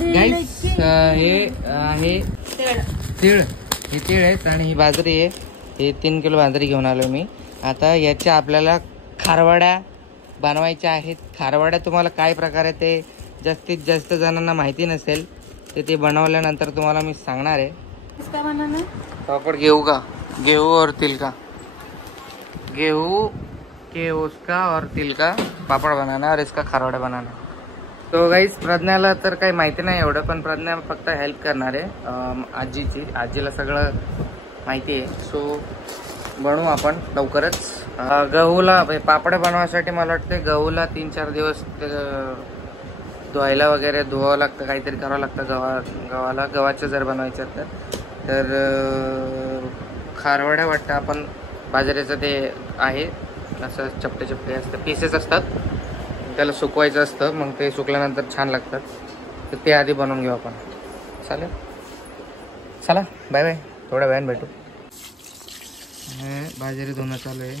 गाईस हे आहे तीळ, ही तीळ आहेत आणि ही बाजरी आहे. हे 3 किलो बाजरी घेऊन आलो मी. आता याच्या आपल्याला खारवड्या बनवायच्या आहेत. खारवड्या तुम्हाला काय प्रकार आहे ते जास्तीत जास्त जणांना माहिती नसेल, ते बनवल्यानंतर तुम्हाला मी सांगणार आहे. किसका बनाना? पापड़ गेहूं का, गेहूं और तिल का, गेहूं के उसका और तिल का पापड़ बनाना है और इसका खारवड़ा बनाना है. तो गाईस प्रज्ञाला तर काही माहिती नाही एवढं, पण प्रज्ञा फक्त हेल्प करणार आहे आजीला सगळं माहिती आहे. सो बनवू आपण लवकरच. गहूला पापड्या बनवायसाठी मला वाटते गहूला 3-4 दिवस धुवायला वगैरे धुवावं लागतं, काहीतरी करावं लागतं गव्हाचं जर बनवायचं तर खारवड्या वाटतं आपण बाजरीचं ते आहे असं चपटे असतं, पीसेस असतात, त्याला सुकवायचं असतं, मग ते सुकल्यानंतर छान लागतात. तर ते आधी बनवून घेऊ आपण. चालेल, चला बाय बाय, थोड्या वेळाने भेटू. बाजरी धुणं चालू आहे.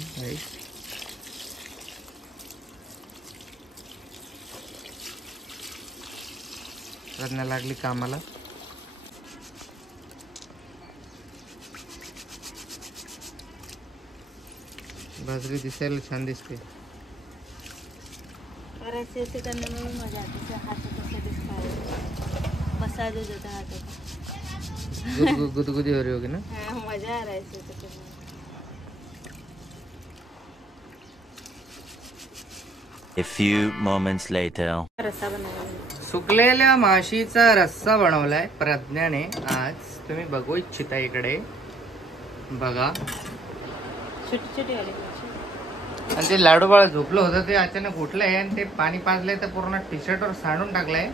प्रज्ञा लागली कामाला. बाजरी दिसायला छान दिसते. ऐसे ऐसे करने में भी मजा आती है. हाथ से दिखता मसाज हो जाता है हाथों का. गुदगुदी हो रही होगी ना. हाँ, मजा आ रहा है ऐसे करने में. A few moments later. रस्सा बनाया. सुकलेल्या माशीचा रस्सा बनवलाय प्रज्ञाने आज. तुम्ही बघू इच्छिता इकडे बघा. छोटी छोटी वाली. आणि ते लाडू बाळ झोपलं होतं ते अचानक उठलंय आणि ते पाणी पाजलंय तर पूर्ण टी शर्ट वर सांडून टाकलंय.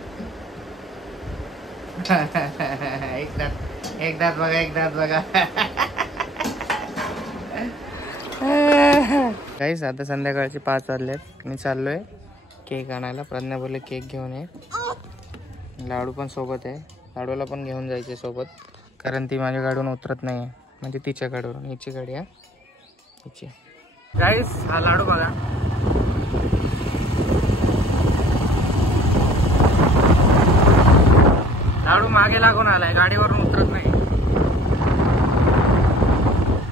एक दात बघा. गाईस आता संध्याकाळचे 5 वाजलेत. मी चाललोय केक आणायला. प्रज्ञा बोलले केक घेऊन ये. लाडू पण सोबत आहे. लाडूला पण घेऊन जायचे सोबत, कारण ती माझ्या गाडीवरून उतरत नाही, म्हणजे तिच्या गाडीवरून. हिची गाडी आहे हिची. गाईस हा लाडू बघा. लाडू मागे लागून आलाय, गाडीवरून उतरत नाही.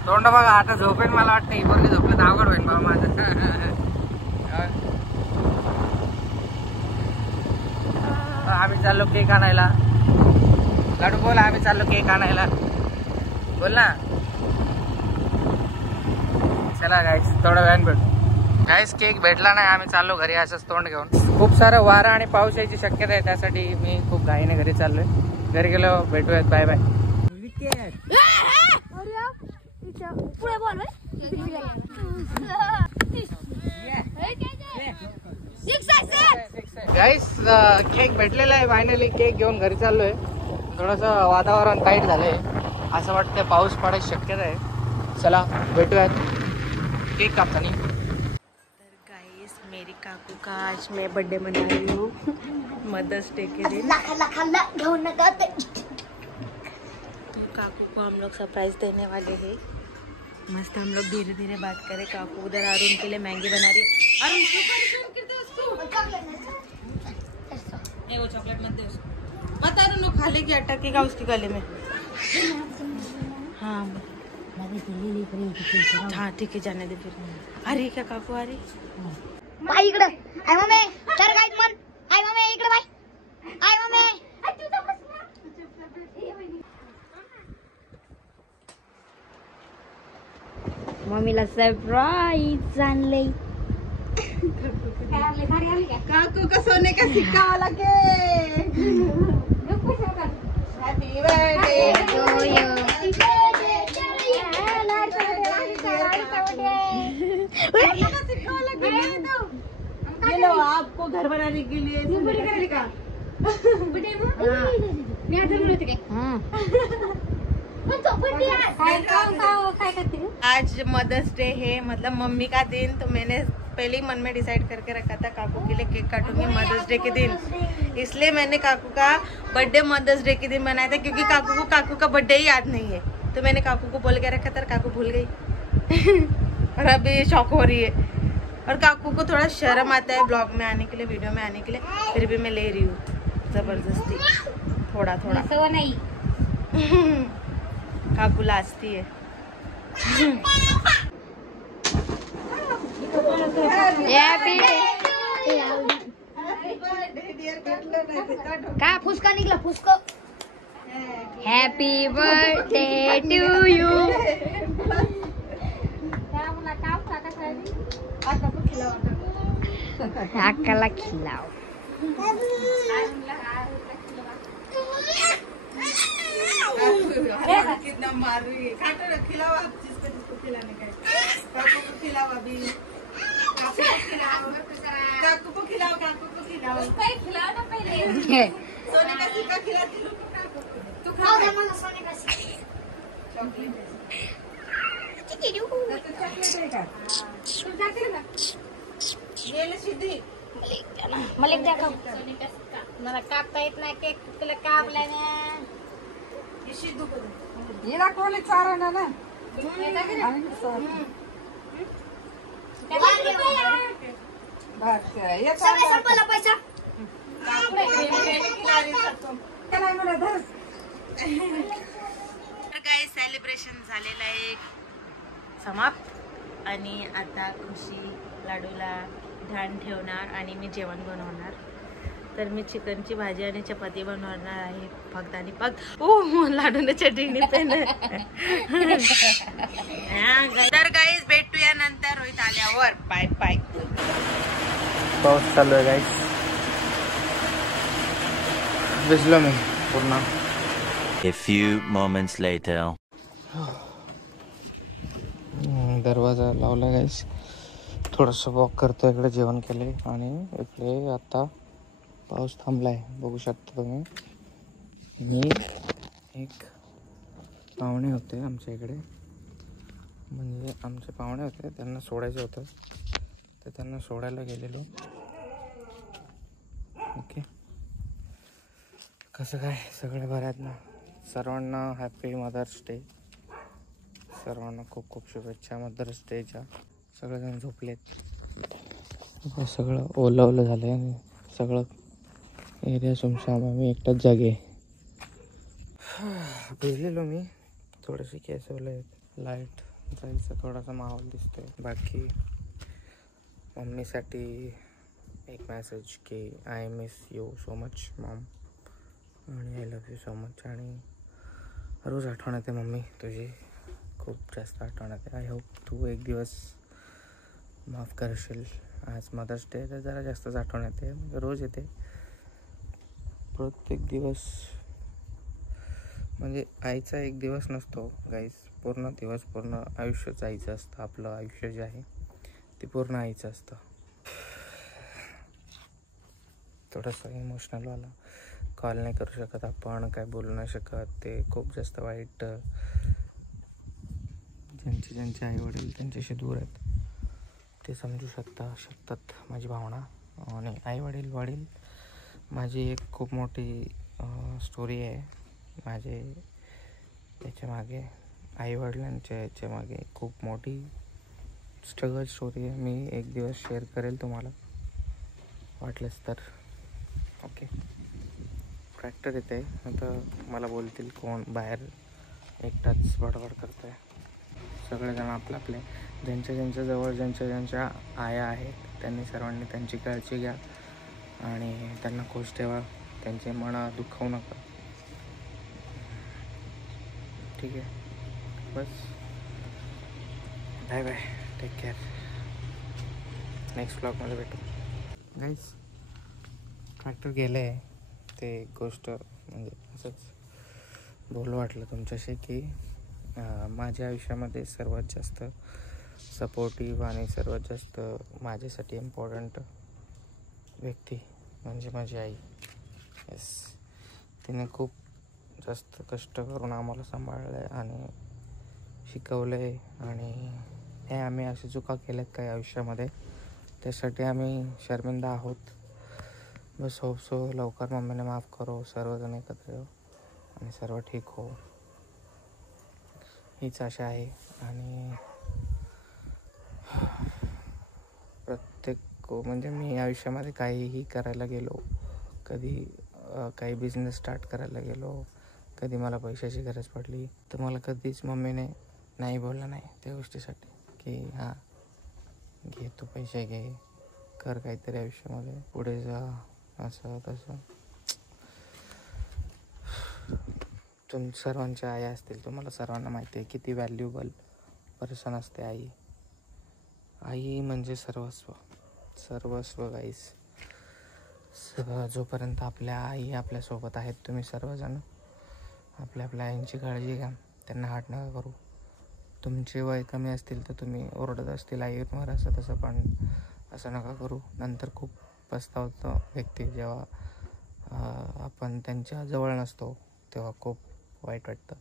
तोंड बघा. आता झोपेन मला वाटतं. ही पोरगी झोपलं तर अवघड होईल बाबा माझं. आम्ही चाललो केक आणायला. लाडू बोल, आम्ही चाललो केक आणायला. बोल ना. चला गाईस थोडा वेळाने भेटू. गाईस केक भेटला नाही, आम्ही चाललो घरी असंच तोंड घेऊन. खूप सारं वारा आणि पाऊस यायची शक्यता आहे, त्यासाठी मी खूप घाईने घरी चाललोय. घरी गेलो भेटूयात. Bye bye. गाईस केक भेटलेला आहे फायनली. केक घेऊन घरी चाललोय. थोडंसं वातावरण टाईट झालंय, असं वाटतं पाऊस पडायची शक्यता आहे. चला भेटूयात केक कापताना. तर गाइस मेरी काकू का आज मैं बर्थडे मना रही हूँ. मदर्स डे के दिन काकू को हम लोग सरप्राइज देने वाले हैं. मस्त हम लोग धीरे धीरे बात करें. काकू उधर अरुण के लिए मैगी बना रही है. वो चॉकलेट मत दे उसको. मत अरुण, खा लेगी, अटकेगा उसके गले में. हाँ हाँ ठीक है, जाने दे फिर. आ रही क्या काकू? आ रही बाई इकडे. आय मम्मी तर काय मन. आय मम्मी इकडे बाई. I mummy. मम्मीला सरप्राईज आणले. काकू का सोने का सिक्का वाला cake. Happy birthday to you. ये लो आपको घर बनाने के लिए. आज मदर्स डे है, मतलब मम्मी का दिन. तो मैंने पहले ही मन में डिसाइड करके रखा था काकू के लिए केक काटूंगी मदर्स डे के दिन. इसलिए मैंने काकू का बर्थडे मदर्स डे के दिन बनाया था, क्योंकि काकू का बर्थडे ही याद नहीं है. तो मैंने काकू को बोल के रखा था, काकू भूल गई. और अभी शौक हो रही है. और काकू को थोड़ा शर्म आता है ब्लॉग में आने के लिए, वीडियो में आने के लिए, फिर भी मैं ले रही हूँ जबरदस्ती. थोड़ा थोड़ा सवा नाही काकू लाजती है। का फुसका निघला फुसको हॅपी बर्थडे टू यू अक्काला खिलाव कितना मार रही है। काटो खिलाओ आप जिसको जिसको खिलाने का है। काकू को खिलाओ अभी, काकू को खिलाओ, काकू को खिलाओ, काकू को खिलाओ। उसको ही खिलाओ ना पहले। सोने का सिक्का खिलाती हूँ तू खा। सोने का चॉकलेट ये ले सिद्धी मला एकदा खाऊ मला कापता येत नाही केक तुला कापला ना ये सिद्धू को दे। हिला कोणी चारा ना बस येत सगळे संपला पैसा तर काय सेलिब्रेशन झालेलं आहे समाप्त आणि आता खुशी लाडूला ध्यान ठेवणार आणि मी जेवण बनवणार। तर मी चिकनची भाजी आणि चपाती बनवणार आहे फक्त आणि फक्त। ओ लाडूने चटणी पेन। तर गाईज भेटूया नंतर रोहित आल्यावर। Bye bye. पाऊस चालू आहे गाईस, भिजलो मी पूर्ण। A few moments later. दरवाजा लावला गाईस, थोडंसं वॉक करतो, इकडे जेवण केले आणि इकडे आता पाऊस थांबलाय बघू शकता तुम्ही। मी एक पाहुणे होते आमच्या इकडे, म्हणजे आमचे पाहुणे होते, त्यांना सोडायचं होतं तर त्यांना सोडायला गेलेलो। ओके, कसं काय सगळे बरे आहेत ना? सर्वांना हॅपी मदर्स डे, सर्वांना खूप खूप शुभेच्छा मदर्स डेच्या। सगळेजण झोपलेत, सगळं ओलं ओलं झालं आहे आणि सगळं एरिया सुमसाम, मी एकटाच जागे। भिजलेलो मी, थोडेसे केस ओले आहेत, लाईट जायचा थोडासा माहोल दिसतोय। बाकी मम्मीसाठी एक मेसेज की I miss you so much mom आणि I love you so much. आणि रोज आठवण येते मम्मी तुझी, खूप जास्त आठवण येते। आय होप तू एक दिवस माफ करशील। आज मदर्स डे तर जरा जास्तच आठवण येते, रोज येते प्रत्येक दिवस। म्हणजे आईचा एक दिवस नसतो गाईस, पूर्ण दिवस, पूर्ण आयुष्यच आईचं असतं। आपलं आयुष्य जे आहे ते पूर्ण आईचं असतं। थोडंसं इमोशनल वाला, कॉल नाही करू शकत आपण, काय बोलू नाही शकत, ते खूप जास्त वाईट। ज्यांचे आई वडील त्यांच्याशी दूर आहेत ते समजू शकतात माझी भावना। आणि आई वडील माझी एक खूप मोठी स्टोरी आहे। माझे याच्या मागे, आई वडिलांच्या याच्या मागे खूप मोठी स्ट्रगल स्टोरी आहे। मी एक दिवस शेअर करेल तुम्हाला वाटलंच तर। ओके, ट्रॅक्टर येते आता, मला बोलतील कोण बाहेर एकटाच बडबड करतोय। सगळेजण आपले ज्यांच्या जवळ ज्यांच्या आया आहेत त्यांनी सर्वांनी त्यांची काळजी घ्या आणि त्यांना खुश ठेवा, त्यांचे मन दुखवू नका, ठीक आहे? बस, bye bye, take care, next ब्लॉगमध्ये भेटू गाईज। ट्रॅक्टर गेलं आहे, ते एक गोष्ट म्हणजे असंच बोलू वाटलं तुमच्याशी की माझ्या आयुष्यामध्ये सर्वात जास्त सपोर्टिव्ह आणि सर्वात जास्त माझ्यासाठी इम्पॉर्टंट व्यक्ती म्हणजे माझी आई। येस, तिने खूप जास्त कष्ट करून आम्हाला सांभाळलं आहे आणि शिकवलं आहे। आणि हे आम्ही अशा चुका केल्यात काही आयुष्यामध्ये, त्यासाठी आम्ही शर्मिंदा आहोत। बस होप सो लवकर मम्मीने माफ करो, सर्वजण एकत्र येऊ आणि सर्व ठीक हो, हीच आशा आहे। आणि प्रत्येक म्हणजे मी आयुष्यामध्ये काहीही करायला गेलो, कधी काही बिझनेस स्टार्ट करायला गेलो, कधी मला पैशाची गरज पडली, तर मला कधीच मम्मीने नाही बोललं नाही त्या गोष्टीसाठी की हां घे तू पैसे घे, कर काहीतरी आयुष्यामध्ये, पुढे जा, असं तसं. सर्वांच्या आई असतील, तुम्हाला सर्वांना माहिती आहे किती व्हॅल्युएबल पर्सन असते आई. आई म्हणजे सर्वस्व, सर्वस्व गाईस. जोपर्यंत आपल्या आई आपल्यासोबत आहेत, तुम्ही सर्वजण आपल्या आईंची काळजी घ्या, त्यांना हात नका करू. तुमचे वय कमी असतील तर तुम्ही ओरडत असतील आईवर असं तसं, पण असं नका करू. नंतर खूप पस्तावतो व्यक्ती जेव्हा आपण त्यांच्या जवळ नसतो, तेव्हा खूप वाईट वाटतं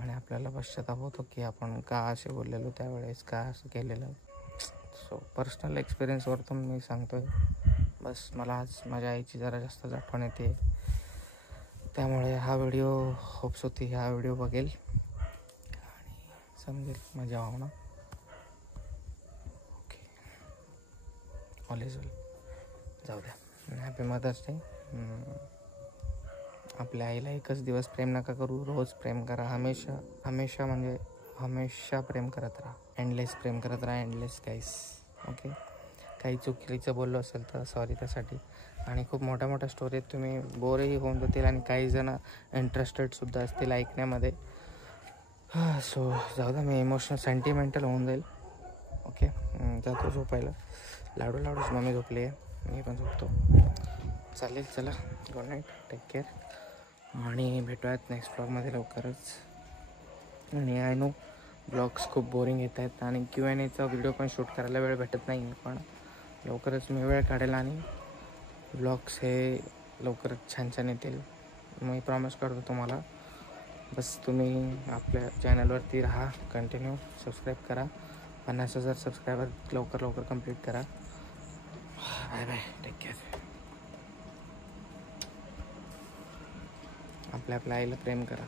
आणि आपल्याला पश्चाताप होतो की आपण का असे बोललेलो त्यावेळेस, का असं केलेलं. सो पर्सनल एक्सपिरियन्सवरतून मी सांगतो आहे. बस मला आज माझ्या आईची जरा जास्तच आठवण येते, त्यामुळे हा व्हिडिओ होप्स होती हा व्हिडिओ बघेल आणि समजेल माझ्या भावना. Okay, all is well. जाऊ द्या. Happy mother's day. आपल्या आईला एकच दिवस प्रेम नका करू, रोज प्रेम करा. हमेशा हमेशा म्हणजे हमेशा प्रेम करत राहा, एंडलेस प्रेम करत राहा, एंडलेस गाईस. ओके, काही चुकीचं बोललो असेल तर सॉरी त्यासाठी. आणि खूप मोठ्या मोठ्या स्टोरीत तुम्ही बोरही होऊन जातील आणि काही जण इंटरेस्टेडसुद्धा असतील ऐकण्यामध्ये. सो जाऊ द्या, मी इमोशनल सेंटिमेंटल होऊन जाईल. ओके, जातो झोपायला. लाडूच मम्मी झोपली आहे, मी पण झोपतो. चालेल, चला, गुड नाईट, टेक केअर आणि भेटूयात नेक्स्ट ब्लॉगमध्ये लवकरच. आणि आय नो ब्लॉग्स खूप बोरिंग येत आहेत आणि Q&Aचा व्हिडिओ पण शूट करायला वेळ भेटत नाही आहे, पण लवकरच मी वेळ काढेल आणि ब्लॉग्स हे लवकरच छान छान येतील, मी प्रॉमिस करतो तुम्हाला. बस तुम्ही आपल्या चॅनलवरती राहा, कंटिन्यू सबस्क्राईब करा. 50,000 सबस्क्रायबर लवकर कंप्लीट करा. Bye bye, take care. आपल्या आईला प्रेम करा.